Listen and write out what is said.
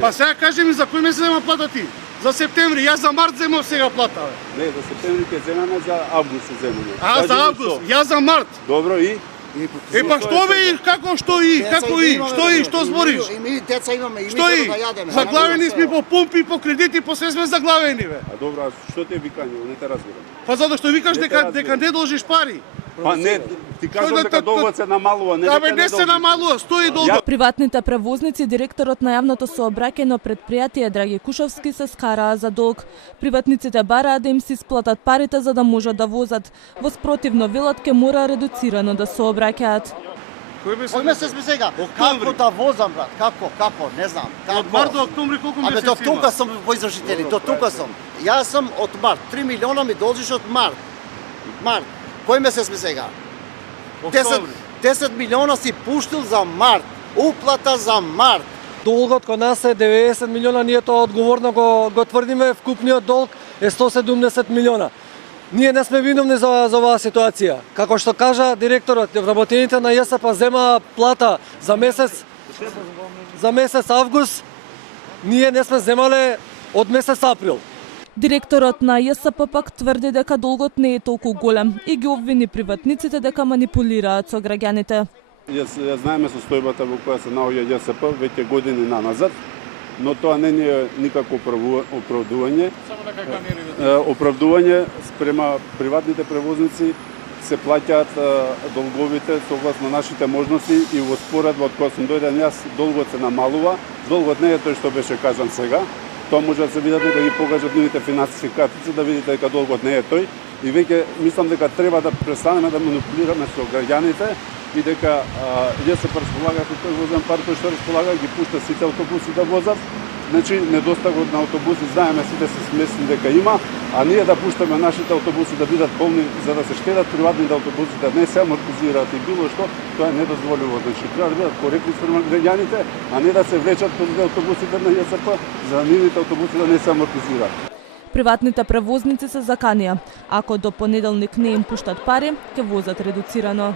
Па сега кажи ми за кој месец зема плата ти? За септември, јас за март земам сега плата. Не, за септември ќе земаме, за август се земаме. А, за август, јас за март. Добро и? Па што бе и како што и? Како и? Што збориш? И ми деца имаме, и ми Што и? треба да јадеме. Заглавени сме по пумпи, по кредити, по све сме заглавени бе. А добро, што те викање, не те разбирам. Па затоа што викаш дека не должиш пари. Па не, ти кажам дека долгот се намалува, не дека не се намалува, стои долго. Приватните превозници, директорот на јавното сообраќајно предпријатие Драги Кушовски се скараа за долг. Приватниците бараат да им се исплатат парите за да можат да возат. Во спротивно велат ке мора редуцирано да сообраќаат. Кој месец ми сега? Како да возам, брат? Како? Не знам. Од март до октомври колку месеци има? Абе, до тука сум во извршители, до тука сум. Јас сум од март, 3 милиона ми должиш од март. Март. Кој месец ми сега? 10 милиона си пуштил за март. Уплата за март. Долгот кон нас е 90 милиона, ние тоа одговорно го тврдиме, вкупниот долг е 170 милиона. Ние не сме виновни за оваа ситуација. Како што кажа директорот, вработените на ЈСП зема плата за месец август, ние не сме земале од месец април. Директорот на ЈСП пак тврди дека долгот не е толку голем и ги обвини приватниците дека манипулираат со граѓаните. Ја знаеме состојбата во која се наоѓа ЈСП веќе години наназад, но тоа не е никако оправдување. Оправдување спрема приватните превозници се плаќаат долговите согласно нашите можности и во споредба од која сум дојден јас, долгот се намалува. Долгот не е тој што беше кажан сега. Тоа може да се видат дека ги покажат нивните финансиски картици, да видите дека долгот не е тој. И веќе мислам дека треба да престанеме да манипулираме со граѓаните и дека ЈСП располага со тој возен парк кој што располага, ги пушта сите автобуси да возат. Значи, недостагот на автобуси, знаеме сите се смесни дека има, а ние да пуштаме нашите автобуси да бидат полни, за да се штедат приватните автобуси, да не се амортизираат и било што, тоа е недозволиво. Значи, треба да бидат коректни спрема граѓаните, а не да се влечат под автобусите на ЈСП, за нивните автобуси да не се амортизираат. Приватните превозници се заканија. Ако до понеделник не им пуштат пари, ќе возат редуцирано.